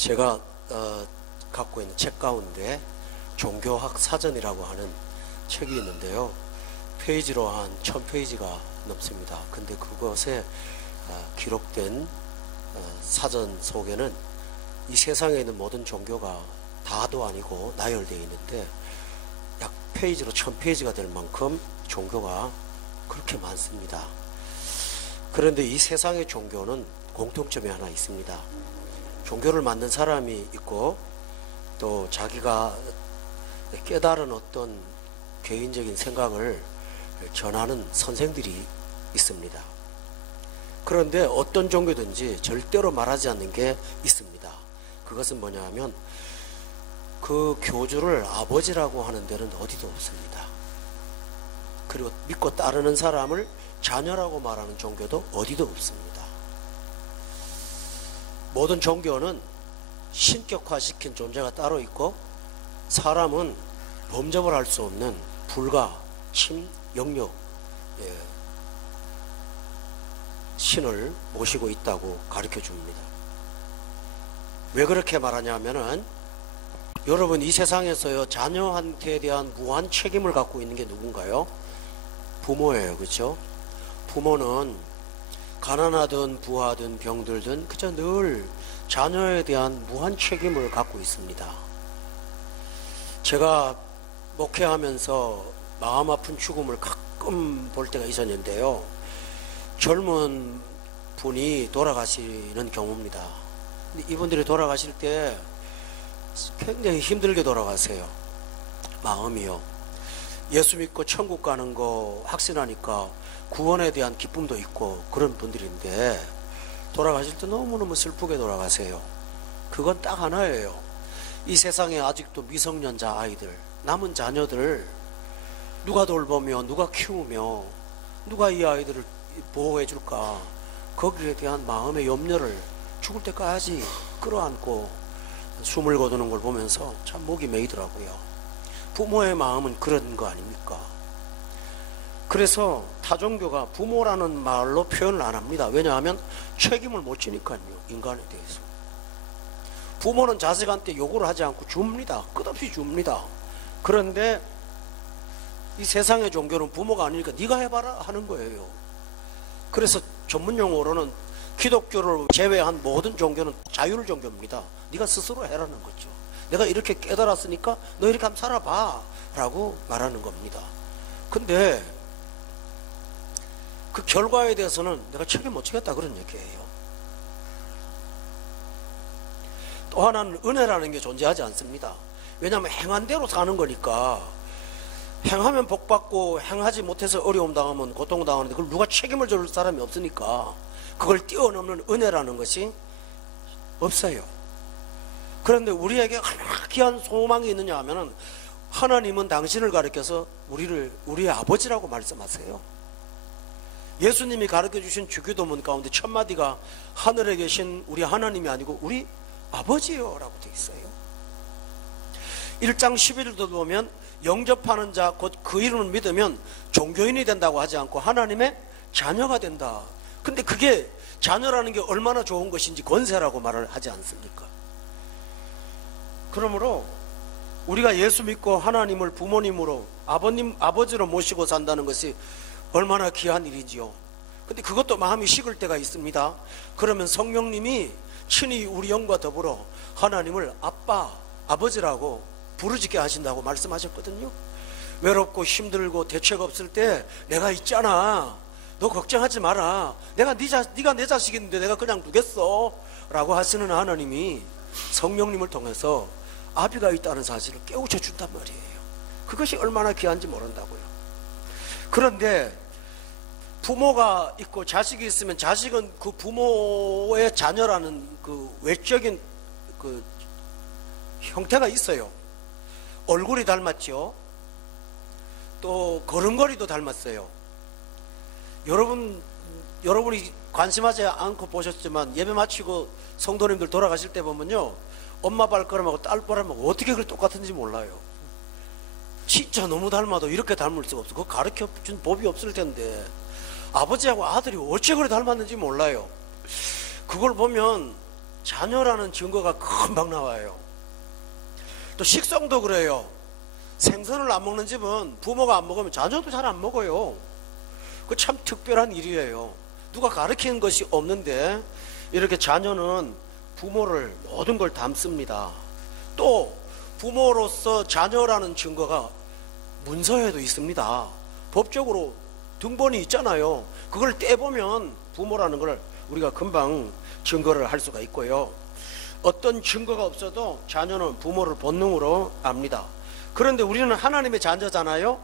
제가 갖고 있는 책 가운데 종교학 사전이라고 하는 책이 있는데요. 페이지로 한 1000페이지가 넘습니다. 근데 그것에 기록된 사전 속에는 이 세상에 있는 모든 종교가 다도 아니고 나열되어 있는데 약 페이지로 1000페이지가 될 만큼 종교가 그렇게 많습니다. 그런데 이 세상의 종교는 공통점이 하나 있습니다. 종교를 만든 사람이 있고 또 자기가 깨달은 어떤 개인적인 생각을 전하는 선생들이 있습니다. 그런데 어떤 종교든지 절대로 말하지 않는 게 있습니다. 그것은 뭐냐 하면 그 교주를 아버지라고 하는 데는 어디도 없습니다. 그리고 믿고 따르는 사람을 자녀라고 말하는 종교도 어디도 없습니다. 모든 종교는 신격화시킨 존재가 따로 있고 사람은 범접을 할 수 없는 불가, 침, 영역, 신을 모시고 있다고 가르쳐 줍니다. 왜 그렇게 말하냐면은 여러분 이 세상에서요 자녀한테 대한 무한 책임을 갖고 있는 게 누군가요? 부모예요. 그렇죠? 부모는 가난하든 부하든 병들든 그저 늘 자녀에 대한 무한 책임을 갖고 있습니다. 제가 목회하면서 마음 아픈 죽음을 가끔 볼 때가 있었는데요. 젊은 분이 돌아가시는 경우입니다. 이분들이 돌아가실 때 굉장히 힘들게 돌아가세요. 마음이요. 예수 믿고 천국 가는 거 확신하니까 구원에 대한 기쁨도 있고 그런 분들인데 돌아가실 때 너무너무 슬프게 돌아가세요. 그건 딱 하나예요. 이 세상에 아직도 미성년자 아이들, 남은 자녀들 누가 돌보며 누가 키우며 누가 이 아이들을 보호해 줄까, 거기에 대한 마음의 염려를 죽을 때까지 끌어안고 숨을 거두는 걸 보면서 참 목이 메이더라고요. 부모의 마음은 그런 거 아닙니까? 그래서 타종교가 부모라는 말로 표현을 안 합니다. 왜냐하면 책임을 못 지니까요. 인간에 대해서. 부모는 자식한테 요구를 하지 않고 줍니다. 끝없이 줍니다. 그런데 이 세상의 종교는 부모가 아니니까 네가 해봐라 하는 거예요. 그래서 전문 용어로는 기독교를 제외한 모든 종교는 자율 종교입니다. 네가 스스로 해라는 거죠. 내가 이렇게 깨달았으니까 너 이렇게 한번 살아봐 라고 말하는 겁니다. 근데 그 결과에 대해서는 내가 책임 못 지겠다 그런 얘기예요. 또 하나는 은혜라는 게 존재하지 않습니다. 왜냐하면 행한 대로 사는 거니까. 행하면 복받고 행하지 못해서 어려움 당하면 고통 당하는데 그걸 누가 책임을 줄 사람이 없으니까 그걸 뛰어넘는 은혜라는 것이 없어요. 그런데 우리에게 얼마나 귀한 소망이 있느냐 하면은 하나님은 당신을 가리켜서 우리의 아버지라고 말씀하세요. 예수님이 가르쳐 주신 주기도문 가운데 첫 마디가 하늘에 계신 우리 하나님이 아니고 우리 아버지요 라고 되어 있어요. 1장 11절도 보면 영접하는 자 곧 그 이름을 믿으면 종교인이 된다고 하지 않고 하나님의 자녀가 된다. 근데 그게 자녀라는 게 얼마나 좋은 것인지 권세라고 말을 하지 않습니까? 그러므로 우리가 예수 믿고 하나님을 부모님으로 아버지로 모시고 산다는 것이 얼마나 귀한 일이지요. 근데 그것도 마음이 식을 때가 있습니다. 그러면 성령님이 친히 우리 영과 더불어 하나님을 아빠, 아버지라고 부르짖게 하신다고 말씀하셨거든요. 외롭고 힘들고 대책 없을 때 내가 있잖아. 너 걱정하지 마라. 네가 내 자식인데 내가 그냥 두겠어 라고 하시는 하나님이 성령님을 통해서 아비가 있다는 사실을 깨우쳐 준단 말이에요. 그것이 얼마나 귀한지 모른다고요. 그런데 부모가 있고 자식이 있으면 자식은 그 부모의 자녀라는 그 외적인 그 형태가 있어요. 얼굴이 닮았죠. 또 걸음걸이도 닮았어요. 여러분이 관심하지 않고 보셨지만 예배 마치고 성도님들 돌아가실 때 보면요, 엄마 발걸음하고 딸 발걸음하고 어떻게 그렇게 똑같은지 몰라요. 진짜 너무 닮아도 이렇게 닮을 수가 없어. 그거 가르쳐 준 법이 없을 텐데 아버지하고 아들이 어째 그래 닮았는지 몰라요. 그걸 보면 자녀라는 증거가 금방 나와요. 또 식성도 그래요. 생선을 안 먹는 집은 부모가 안 먹으면 자녀도 잘 안 먹어요. 그 참 특별한 일이에요. 누가 가르치는 것이 없는데 이렇게 자녀는 부모를 모든 걸 담습니다. 또 부모로서 자녀라는 증거가 문서에도 있습니다. 법적으로 등본이 있잖아요. 그걸 떼보면 부모라는 걸 우리가 금방 증거를 할 수가 있고요. 어떤 증거가 없어도 자녀는 부모를 본능으로 압니다. 그런데 우리는 하나님의 자녀잖아요.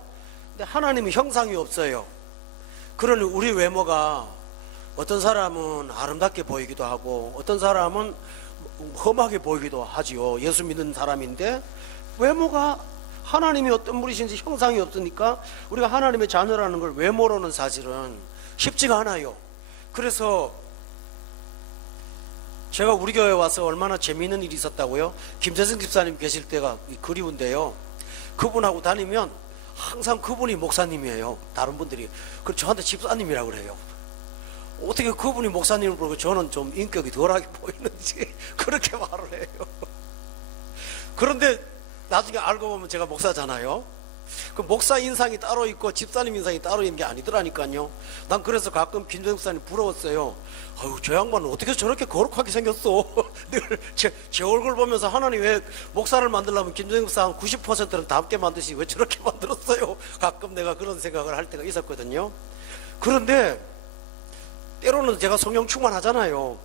근데 하나님의 형상이 없어요. 그러니 우리 외모가 어떤 사람은 아름답게 보이기도 하고 어떤 사람은 험하게 보이기도 하지요. 예수 믿는 사람인데 외모가 하나님이 어떤 분이신지 형상이 없으니까 우리가 하나님의 자녀라는 걸 외모로는 사실은 쉽지가 않아요. 그래서 제가 우리 교회에 와서 얼마나 재미있는 일이 있었다고요. 김재승 집사님 계실 때가 그리운데요. 그분하고 다니면 항상 그분이 목사님이에요. 다른 분들이 그럼 저한테 집사님이라고 그래요. 어떻게 그분이 목사님을 부르고 저는 좀 인격이 덜하게 보이는지 그렇게 말을 해요. 그런데 나중에 알고 보면 제가 목사잖아요. 그 목사 인상이 따로 있고 집사님 인상이 따로 있는 게 아니더라니까요. 난 그래서 가끔 김재승 집사님 부러웠어요. 아유, 저 양반은 어떻게 저렇게 거룩하게 생겼어. 늘 제 얼굴 보면서 하나님 왜 목사를 만들려면 김재승 집사 한 90%는 닮게 만드시 왜 저렇게 만들었어요. 가끔 내가 그런 생각을 할 때가 있었거든요. 그런데 때로는 제가 성령 충만하잖아요.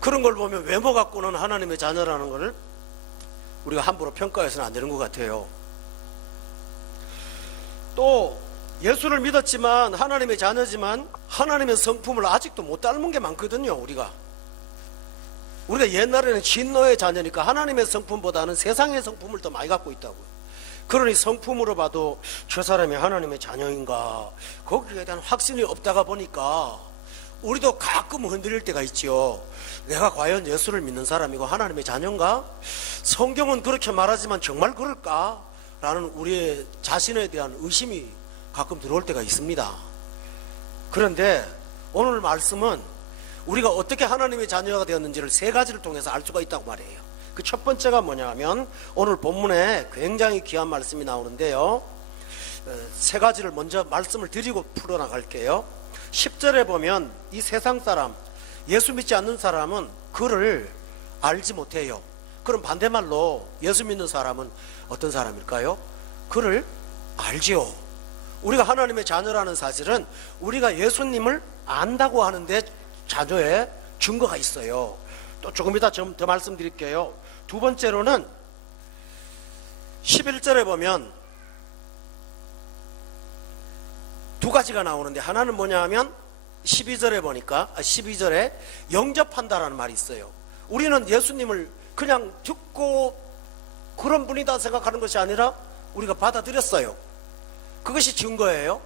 그런 걸 보면 외모 갖고는 하나님의 자녀라는 걸 우리가 함부로 평가해서는 안 되는 것 같아요. 또 예수를 믿었지만 하나님의 자녀지만 하나님의 성품을 아직도 못 닮은 게 많거든요. 우리가 옛날에는 진노의 자녀니까 하나님의 성품보다는 세상의 성품을 더 많이 갖고 있다고요. 그러니 성품으로 봐도 저 사람이 하나님의 자녀인가 거기에 대한 확신이 없다가 보니까 우리도 가끔 흔들릴 때가 있죠. 내가 과연 예수를 믿는 사람이고 하나님의 자녀인가? 성경은 그렇게 말하지만 정말 그럴까? 라는 우리의 자신에 대한 의심이 가끔 들어올 때가 있습니다. 그런데 오늘 말씀은 우리가 어떻게 하나님의 자녀가 되었는지를 세 가지를 통해서 알 수가 있다고 말해요. 그 첫 번째가 뭐냐면 오늘 본문에 굉장히 귀한 말씀이 나오는데요. 세 가지를 먼저 말씀을 드리고 풀어나갈게요. 10절에 보면 이 세상 사람, 예수 믿지 않는 사람은 그를 알지 못해요. 그럼 반대말로 예수 믿는 사람은 어떤 사람일까요? 그를 알지요. 우리가 하나님의 자녀라는 사실은 우리가 예수님을 안다고 하는데 자녀의 증거가 있어요. 또 조금 이따 좀 더 말씀드릴게요. 두 번째로는 11절에 보면 두 가지가 나오는데 하나는 뭐냐 하면 12절에 보니까 12절에 영접한다라는 말이 있어요. 우리는 예수님을 그냥 듣고 그런 분이다 생각하는 것이 아니라 우리가 받아들였어요. 그것이 증거예요.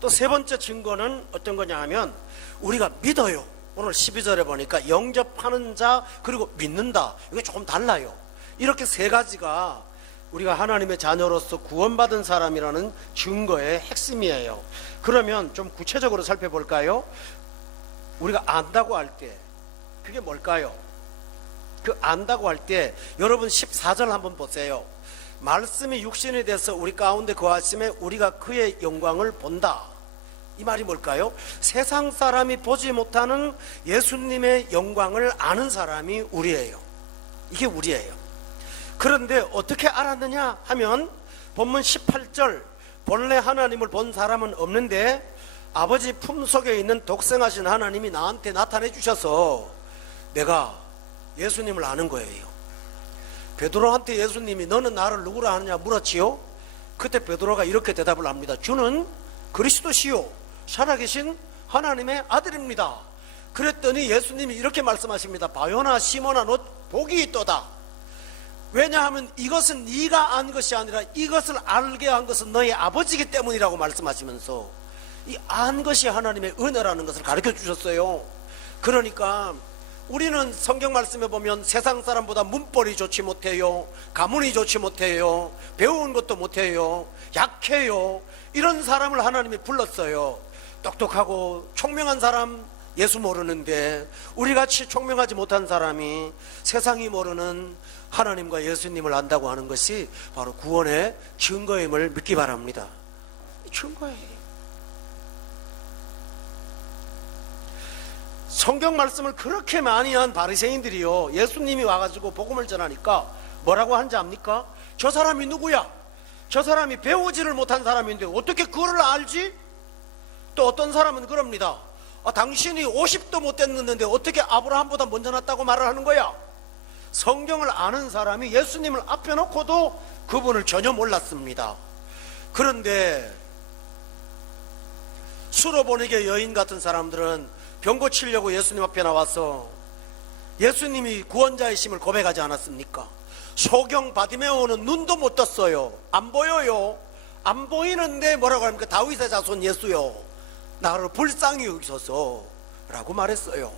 또 세 번째 증거는 어떤 거냐 하면 우리가 믿어요. 오늘 12절에 보니까 영접하는 자 그리고 믿는다. 이게 조금 달라요. 이렇게 세 가지가 우리가 하나님의 자녀로서 구원받은 사람이라는 증거의 핵심이에요. 그러면 좀 구체적으로 살펴볼까요? 우리가 안다고 할 때 그게 뭘까요? 그 안다고 할 때 여러분 14절 한번 보세요. 말씀이 육신이 돼서 우리 가운데 거하심에 우리가 그의 영광을 본다. 이 말이 뭘까요? 세상 사람이 보지 못하는 예수님의 영광을 아는 사람이 우리예요. 이게 우리예요. 그런데 어떻게 알았느냐 하면 본문 18절 본래 하나님을 본 사람은 없는데 아버지 품속에 있는 독생하신 하나님이 나한테 나타내 주셔서 내가 예수님을 아는 거예요. 베드로한테 예수님이 너는 나를 누구라 하느냐 물었지요. 그때 베드로가 이렇게 대답을 합니다. 주는 그리스도시요 살아계신 하나님의 아들입니다. 그랬더니 예수님이 이렇게 말씀하십니다. 바요나 시몬아 너 복이 있도다. 왜냐하면 이것은 네가 안 것이 아니라 이것을 알게 한 것은 너의 아버지이기 때문이라고 말씀하시면서 이 안 것이 하나님의 은혜라는 것을 가르쳐 주셨어요. 그러니까 우리는 성경 말씀에 보면 세상 사람보다 문벌이 좋지 못해요, 가문이 좋지 못해요, 배운 것도 못해요, 약해요. 이런 사람을 하나님이 불렀어요. 똑똑하고 총명한 사람, 예수 모르는데 우리같이 총명하지 못한 사람이 세상이 모르는 하나님과 예수님을 안다고 하는 것이 바로 구원의 증거임을 믿기 바랍니다. 증거예요. 성경 말씀을 그렇게 많이 한 바리새인들이요, 예수님이 와가지고 복음을 전하니까 뭐라고 하는지 압니까? 저 사람이 누구야? 저 사람이 배우지를 못한 사람인데 어떻게 그거를 알지? 또 어떤 사람은 그럽니다. 당신이 50도 못 됐는데 어떻게 아브라함보다 먼저 났다고 말을 하는 거야? 성경을 아는 사람이 예수님을 앞에 놓고도 그분을 전혀 몰랐습니다. 그런데 수로보니게 여인 같은 사람들은 병 고치려고 예수님 앞에 나와서 예수님이 구원자이심을 고백하지 않았습니까? 소경 바디메오는 눈도 못 떴어요. 안 보여요. 안 보이는데 뭐라고 합니까? 다윗의 자손 예수요, 나를 불쌍히 여기소서 라고 말했어요.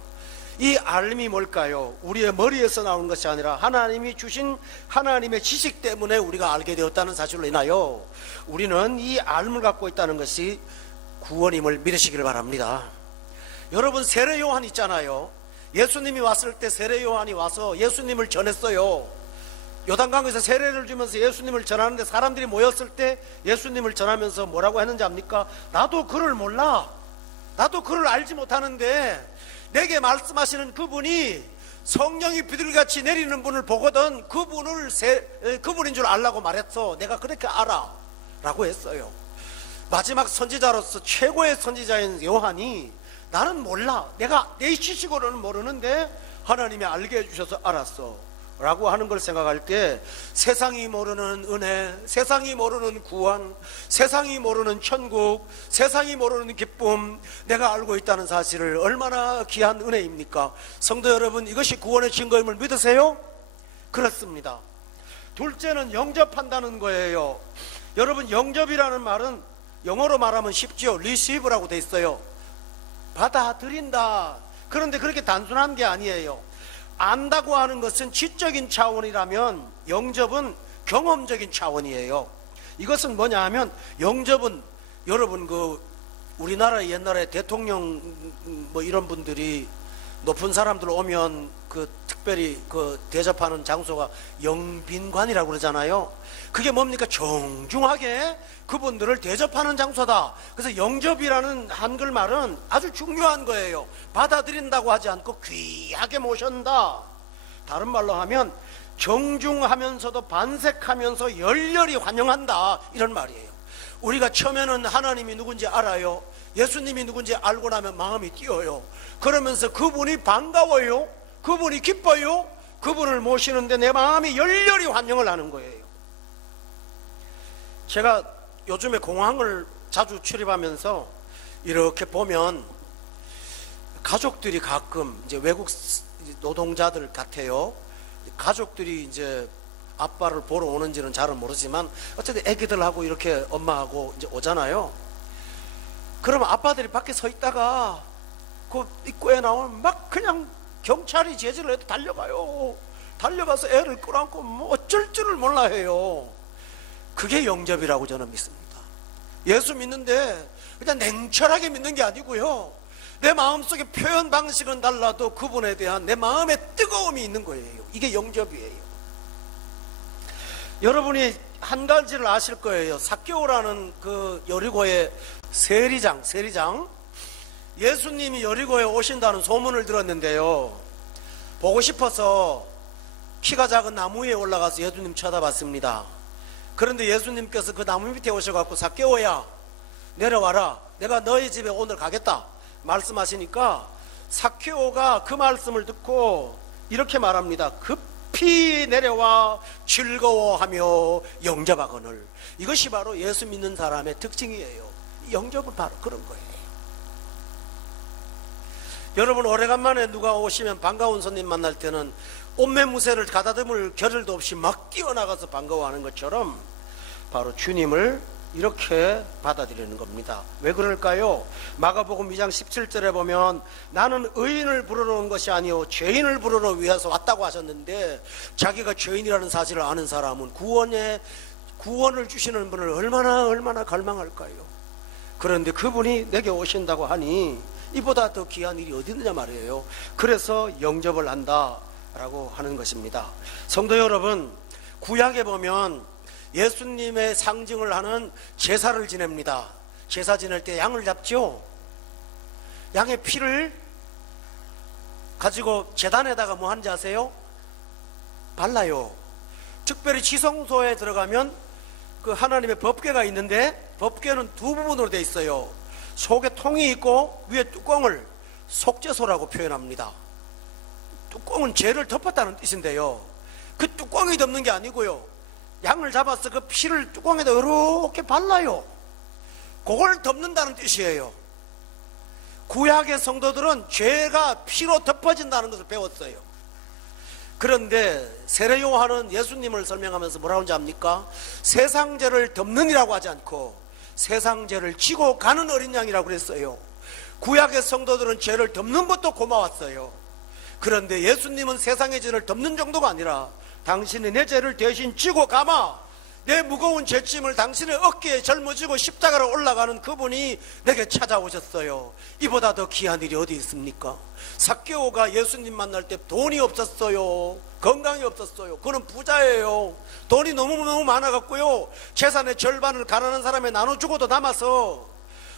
이 알미 뭘까요? 우리의 머리에서 나오는 것이 아니라 하나님이 주신 하나님의 지식 때문에 우리가 알게 되었다는 사실로 인하여 우리는 이 알을 갖고 있다는 것이 구원임을 믿으시기를 바랍니다. 여러분, 세례 요한 있잖아요. 예수님이 왔을 때 세례 요한이 와서 예수님을 전했어요. 요단강에서 세례를 주면서 예수님을 전하는데 사람들이 모였을 때 예수님을 전하면서 뭐라고 했는지 압니까? 나도 그를 몰라. 나도 그를 알지 못하는데 내게 말씀하시는 그분이 성령이 비둘기같이 내리는 분을 보거든 그분인 줄 알라고 말했어. 내가 그렇게 알아 라고 했어요. 마지막 선지자로서 최고의 선지자인 요한이 나는 몰라, 내가 내 지식으로는 모르는데 하나님이 알게 해주셔서 알았어 라고 하는 걸 생각할 때 세상이 모르는 은혜, 세상이 모르는 구원, 세상이 모르는 천국, 세상이 모르는 기쁨, 내가 알고 있다는 사실을 얼마나 귀한 은혜입니까? 성도 여러분, 이것이 구원의 증거임을 믿으세요? 그렇습니다. 둘째는 영접한다는 거예요. 여러분, 영접이라는 말은 영어로 말하면 쉽죠. receive라고 돼 있어요. 받아들인다. 그런데 그렇게 단순한 게 아니에요. 안다고 하는 것은 지적인 차원이라면 영접은 경험적인 차원이에요. 이것은 뭐냐 하면, 영접은 여러분 우리나라 옛날에 대통령 이런 분들이 높은 사람들 오면 특별히 대접하는 장소가 영빈관이라고 그러잖아요. 그게 뭡니까? 정중하게 그분들을 대접하는 장소다. 그래서 영접이라는 한글말은 아주 중요한 거예요. 받아들인다고 하지 않고 귀하게 모신다. 다른 말로 하면 정중하면서도 반색하면서 열렬히 환영한다, 이런 말이에요. 우리가 처음에는 하나님이 누군지 알아요. 예수님이 누군지 알고 나면 마음이 뛰어요. 그러면서 그분이 반가워요. 그분이 기뻐요. 그분을 모시는데 내 마음이 열렬히 환영을 하는 거예요. 제가 요즘에 공항을 자주 출입하면서 이렇게 보면 가족들이 가끔 이제 외국 노동자들 같아요. 가족들이 이제 아빠를 보러 오는지는 잘은 모르지만 어쨌든 애기들하고 이렇게 엄마하고 이제 오잖아요. 그러면 아빠들이 밖에 서 있다가 그 입구에 나오면 막 그냥 경찰이 제지를 해도 달려가요. 달려가서 애를 끌어안고 뭐 어쩔 줄을 몰라 해요. 그게 영접이라고 저는 믿습니다. 예수 믿는데 그냥 냉철하게 믿는 게 아니고요, 내 마음속에 표현 방식은 달라도 그분에 대한 내 마음의 뜨거움이 있는 거예요. 이게 영접이에요. 여러분이 한 가지를 아실 거예요. 삭개오라는 그 여리고의 세리장, 예수님이 여리고에 오신다는 소문을 들었는데요, 보고 싶어서 키가 작은 나무 위에 올라가서 예수님 쳐다봤습니다. 그런데 예수님께서 그 나무 밑에 오셔갖고 삭개오야 내려와라, 내가 너희 집에 오늘 가겠다 말씀하시니까 삭개오가 그 말씀을 듣고 이렇게 말합니다. 급히 내려와 즐거워하며 영접하거늘. 이것이 바로 예수 믿는 사람의 특징이에요. 영접은 바로 그런 거예요. 여러분, 오래간만에 누가 오시면 반가운 손님 만날 때는 옷매무새를 가다듬을 겨를도 없이 막 뛰어나가서 반가워하는 것처럼 바로 주님을 이렇게 받아들이는 겁니다. 왜 그럴까요? 마가복음 2장 17절에 보면 나는 의인을 부르러 온 것이 아니요 죄인을 부르러 위해서 왔다고 하셨는데, 자기가 죄인이라는 사실을 아는 사람은 구원을 주시는 분을 얼마나 갈망할까요? 그런데 그분이 내게 오신다고 하니 이보다 더 귀한 일이 어디 있느냐 말이에요. 그래서 영접을 한다라고 하는 것입니다. 성도 여러분, 구약에 보면 예수님의 상징을 하는 제사를 지냅니다. 제사 지낼 때 양을 잡죠. 양의 피를 가지고 제단에다가 뭐 하는지 아세요? 발라요. 특별히 지성소에 들어가면 그 하나님의 법궤가 있는데 법궤는 두 부분으로 되어 있어요. 속에 통이 있고 위에 뚜껑을 속죄소라고 표현합니다. 뚜껑은 죄를 덮었다는 뜻인데요, 그 뚜껑이 덮는 게 아니고요, 양을 잡아서 그 피를 뚜껑에다 이렇게 발라요. 그걸 덮는다는 뜻이에요. 구약의 성도들은 죄가 피로 덮어진다는 것을 배웠어요. 그런데 세례 요한은 예수님을 설명하면서 뭐라고 하는지 압니까? 세상 죄를 덮는이라고 하지 않고 세상 죄를 지고 가는 어린 양이라고 그랬어요. 구약의 성도들은 죄를 덮는 것도 고마웠어요. 그런데 예수님은 세상의 죄를 덮는 정도가 아니라 당신이 내 죄를 대신 지고 가마, 내 무거운 죄짐을 당신의 어깨에 짊어지고 십자가로 올라가는 그분이 내게 찾아오셨어요. 이보다 더 귀한 일이 어디 있습니까? 삭개오가 예수님 만날 때 돈이 없었어요. 건강이 없었어요. 그는 부자예요. 돈이 너무너무 많아갖고요, 재산의 절반을 가난한 사람에 나눠주고도 남아서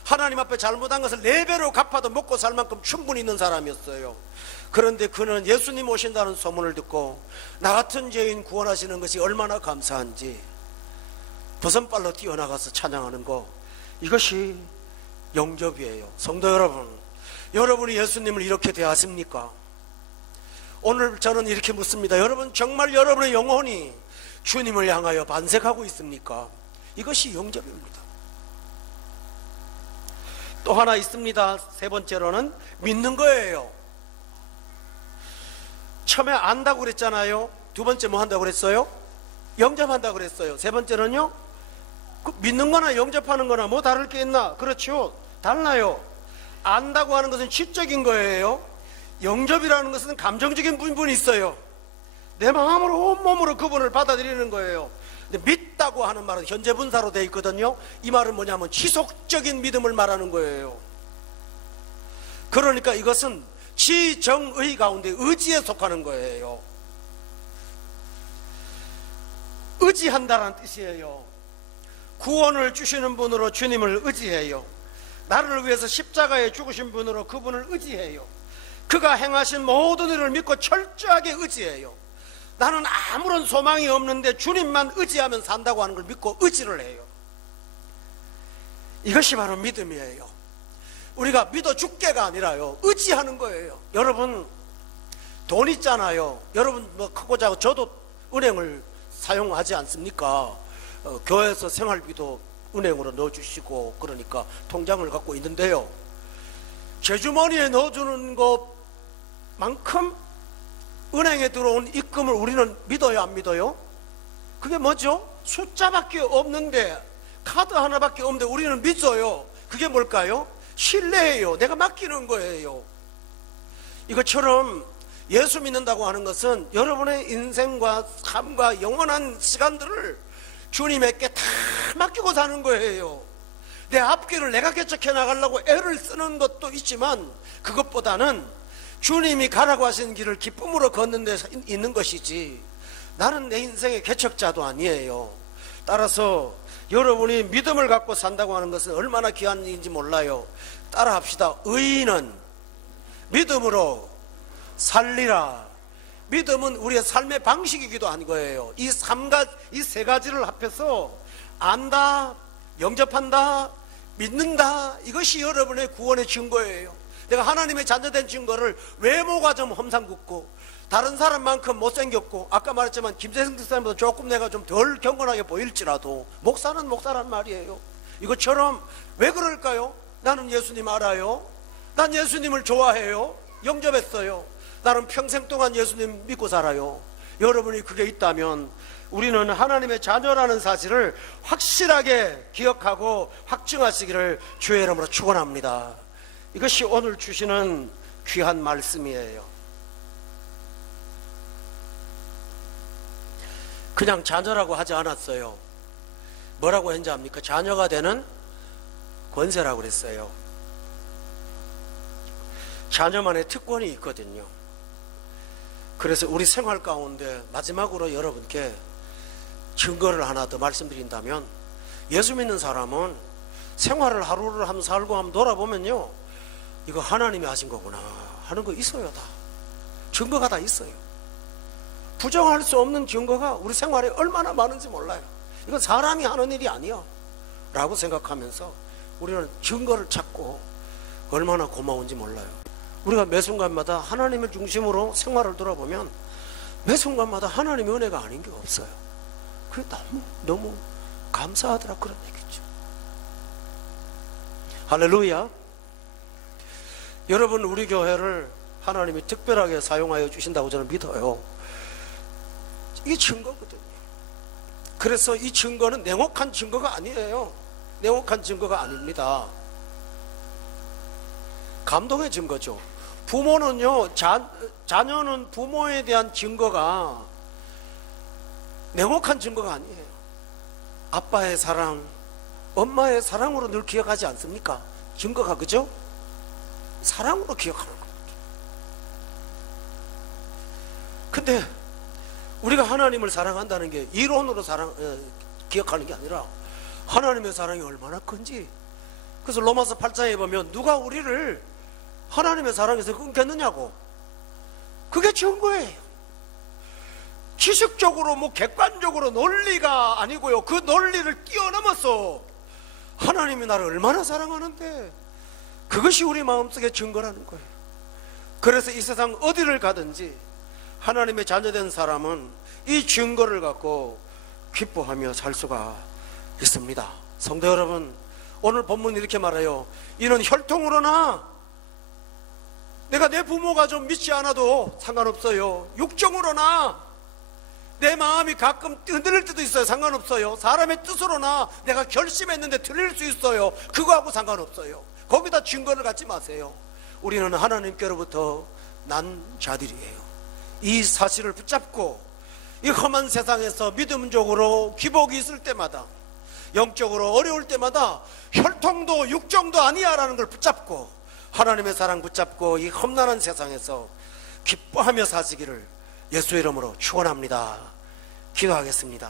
하나님 앞에 잘못한 것을 4배로 갚아도 먹고 살 만큼 충분히 있는 사람이었어요. 그런데 그는 예수님 오신다는 소문을 듣고 나 같은 죄인 구원하시는 것이 얼마나 감사한지 버선발로 뛰어나가서 찬양하는 거, 이것이 영접이에요. 성도 여러분, 여러분이 예수님을 이렇게 대하십니까? 오늘 저는 이렇게 묻습니다. 여러분 정말 여러분의 영혼이 주님을 향하여 반색하고 있습니까? 이것이 영접입니다. 또 하나 있습니다. 세 번째로는 믿는 거예요. 처음에 안다고 그랬잖아요. 두 번째 뭐 한다고 그랬어요? 영접한다고 그랬어요. 세 번째는요, 믿는 거나 영접하는 거나 뭐 다를 게 있나? 그렇죠, 달라요. 안다고 하는 것은 지적인 거예요. 영접이라는 것은 감정적인 부분이 있어요. 내 마음으로 온몸으로 그분을 받아들이는 거예요. 근데 믿다고 하는 말은 현재 분사로 되어 있거든요. 이 말은 뭐냐면 지속적인 믿음을 말하는 거예요. 그러니까 이것은 지정의 가운데 의지에 속하는 거예요. 의지한다는 뜻이에요. 구원을 주시는 분으로 주님을 의지해요. 나를 위해서 십자가에 죽으신 분으로 그분을 의지해요. 그가 행하신 모든 일을 믿고 철저하게 의지해요. 나는 아무런 소망이 없는데 주님만 의지하면 산다고 하는 걸 믿고 의지를 해요. 이것이 바로 믿음이에요. 우리가 믿어 죽게가 아니라요, 의지하는 거예요. 여러분 돈 있잖아요. 여러분 뭐 크고 작고 저도 은행을 사용하지 않습니까? 교회에서 생활비도 은행으로 넣어주시고 그러니까 통장을 갖고 있는데요, 제 주머니에 넣어주는 것만큼 은행에 들어온 입금을 우리는 믿어요, 안 믿어요? 그게 뭐죠? 숫자밖에 없는데, 카드 하나밖에 없는데 우리는 믿어요. 그게 뭘까요? 신뢰예요. 내가 맡기는 거예요. 이것처럼 예수 믿는다고 하는 것은 여러분의 인생과 삶과 영원한 시간들을 주님에게 다 맡기고 사는 거예요. 내 앞길을 내가 개척해 나가려고 애를 쓰는 것도 있지만 그것보다는 주님이 가라고 하신 길을 기쁨으로 걷는 데 있는 것이지, 나는 내 인생의 개척자도 아니에요. 따라서 여러분이 믿음을 갖고 산다고 하는 것은 얼마나 귀한 일인지 몰라요. 따라 합시다. 의인은 믿음으로 살리라. 믿음은 우리의 삶의 방식이기도 한 거예요. 이 세 가지를 합해서 안다, 영접한다, 믿는다, 이것이 여러분의 구원의 증거예요. 내가 하나님의 자녀된 증거를 외모가 좀 험상궂고 다른 사람만큼 못생겼고 아까 말했지만 김재승 집사님보다 조금 내가 좀 덜 경건하게 보일지라도 목사는 목사란 말이에요. 이것처럼 왜 그럴까요? 나는 예수님 알아요. 난 예수님을 좋아해요. 영접했어요. 나는 평생 동안 예수님 믿고 살아요. 여러분이 그게 있다면 우리는 하나님의 자녀라는 사실을 확실하게 기억하고 확증하시기를 주의 이름으로 축원합니다. 이것이 오늘 주시는 귀한 말씀이에요. 그냥 자녀라고 하지 않았어요. 뭐라고 했는지 압니까? 자녀가 되는 권세라고 그랬어요. 자녀만의 특권이 있거든요. 그래서 우리 생활 가운데 마지막으로 여러분께 증거를 하나 더 말씀드린다면, 예수 믿는 사람은 생활을 하루를 한번 살고 한번 돌아보면요, 이거 하나님이 하신 거구나 하는 거 있어요. 다 증거가 다 있어요. 부정할 수 없는 증거가 우리 생활에 얼마나 많은지 몰라요. 이건 사람이 하는 일이 아니야 라고 생각하면서 우리는 증거를 찾고 얼마나 고마운지 몰라요. 우리가 매 순간마다 하나님을 중심으로 생활을 돌아보면 매 순간마다 하나님의 은혜가 아닌 게 없어요. 그게 너무 감사하더라, 그런 얘기죠. 할렐루야. 여러분, 우리 교회를 하나님이 특별하게 사용하여 주신다고 저는 믿어요. 이게 증거거든요. 그래서 이 증거는 냉혹한 증거가 아니에요. 냉혹한 증거가 아닙니다. 감동의 증거죠. 부모는요, 자녀는 부모에 대한 증거가 냉혹한 증거가 아니에요. 아빠의 사랑, 엄마의 사랑으로 늘 기억하지 않습니까? 증거가, 그죠? 사랑으로 기억하는 거예요. 근데 우리가 하나님을 사랑한다는 게 이론으로 기억하는 게 아니라 하나님의 사랑이 얼마나 큰지. 그래서 로마서 8장에 보면 누가 우리를 하나님의 사랑에서 끊겠느냐고. 그게 증거예요. 지식적으로 객관적으로 논리가 아니고요, 그 논리를 뛰어넘어서 하나님이 나를 얼마나 사랑하는데, 그것이 우리 마음속에 증거라는 거예요. 그래서 이 세상 어디를 가든지 하나님의 자녀된 사람은 이 증거를 갖고 기뻐하며 살 수가 있습니다. 성도 여러분, 오늘 본문이 이렇게 말해요. 이는 혈통으로나, 내가 내 부모가 좀 믿지 않아도 상관없어요. 육정으로나 내 마음이 가끔 흔들릴 때도 있어요. 상관없어요. 사람의 뜻으로나 내가 결심했는데 틀릴 수 있어요. 그거하고 상관없어요. 거기다 증거를 갖지 마세요. 우리는 하나님께로부터 난 자들이에요. 이 사실을 붙잡고 이 험한 세상에서 믿음적으로 기복이 있을 때마다, 영적으로 어려울 때마다 혈통도 육정도 아니야 라는 걸 붙잡고, 하나님의 사랑 붙잡고 이 험난한 세상에서 기뻐하며 사시기를 예수의 이름으로 축원합니다. 기도하겠습니다.